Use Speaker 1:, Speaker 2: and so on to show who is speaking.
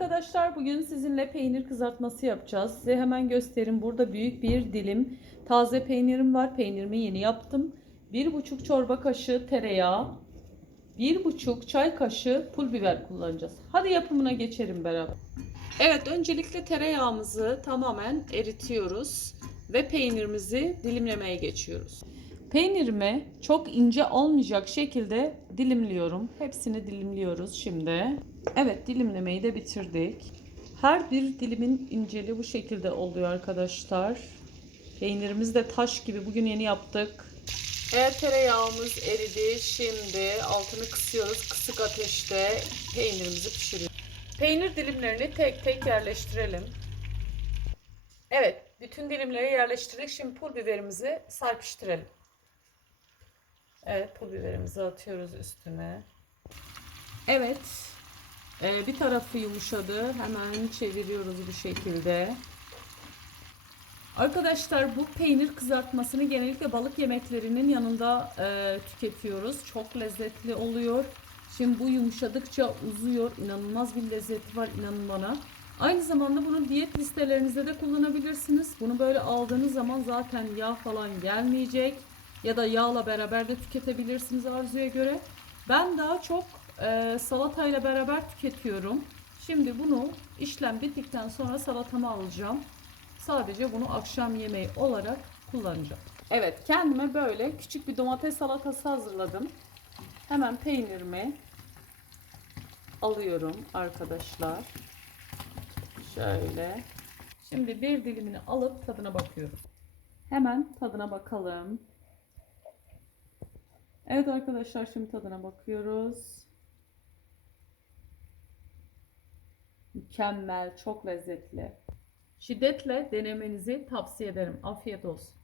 Speaker 1: arkadaşlar bugün sizinle peynir kızartması yapacağız. Size hemen göstereyim. Burada büyük bir dilim taze peynirim var. Peynirimi yeni yaptım. 1,5 çorba kaşığı tereyağı, 1,5 çay kaşığı pul biber kullanacağız. Hadi yapımına geçelim beraber. Evet öncelikle tereyağımızı tamamen eritiyoruz ve peynirimizi dilimlemeye geçiyoruz. Peynirimi çok ince olmayacak şekilde dilimliyorum. Hepsini dilimliyoruz şimdi. Evet dilimlemeyi de bitirdik. Her bir dilimin inceliği bu şekilde oluyor arkadaşlar. Peynirimiz de taş gibi bugün yeni yaptık. Evet tereyağımız eridi. Şimdi altını kısıyoruz. Kısık ateşte peynirimizi pişiriyoruz. Peynir dilimlerini tek tek yerleştirelim. Evet bütün dilimleri yerleştirdik. Şimdi pul biberimizi serpiştirelim. Evet pul atıyoruz üstüne. Evet ee, bir tarafı yumuşadı. Hemen çeviriyoruz bu şekilde. Arkadaşlar bu peynir kızartmasını genellikle balık yemeklerinin yanında e, tüketiyoruz. Çok lezzetli oluyor. Şimdi bu yumuşadıkça uzuyor. İnanılmaz bir lezzeti var inanın bana. Aynı zamanda bunu diyet listelerinizde de kullanabilirsiniz. Bunu böyle aldığınız zaman zaten yağ falan gelmeyecek. Ya da yağla beraber de tüketebilirsiniz arzuya göre. Ben daha çok e, salatayla beraber tüketiyorum. Şimdi bunu işlem bittikten sonra salatama alacağım. Sadece bunu akşam yemeği olarak kullanacağım. Evet kendime böyle küçük bir domates salatası hazırladım. Hemen peynirimi alıyorum arkadaşlar. Şöyle. Şimdi bir dilimini alıp tadına bakıyorum. Hemen tadına bakalım. Evet arkadaşlar şimdi tadına bakıyoruz. Mükemmel, çok lezzetli. Şiddetle denemenizi tavsiye ederim. Afiyet olsun.